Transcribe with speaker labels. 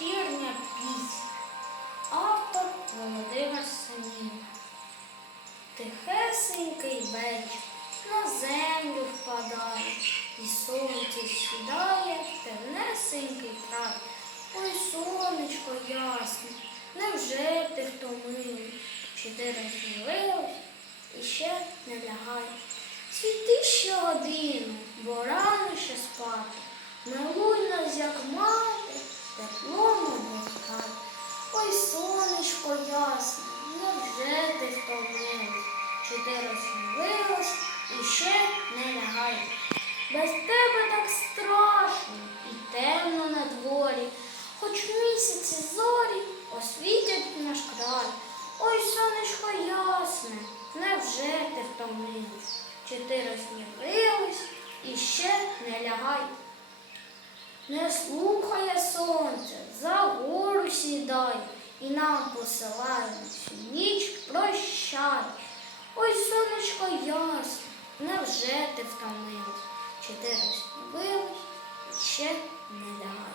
Speaker 1: вечірня пісня. Автор Володимир Семін. Тихесенький вечір на землю впадає, і сонце сідає темнесенький край. Ой, сонечко ясне, невже ти втомилась? Чи ти розмілилась і ще не лягай? Світи ще годину, бо рано ще спати. Милуй нас, як мати, теплом обов'язкай. Ой, сонечко ясне, невже ти втомилась? Чи ти розмілилась і ще не лягай? Без тебе так страшно і темно на дворі, хоч місяці зорі освітять наш край. Ой, сонечко ясне, невже ти втомилась? Чи ти розмірилась і ще не лягай? Не слухає сонце, за гору сідає і нам посилає всю ніч прощай. Ой, сонечко ясне, невже ти втомилась? Чи ти розбилась ще не лягай?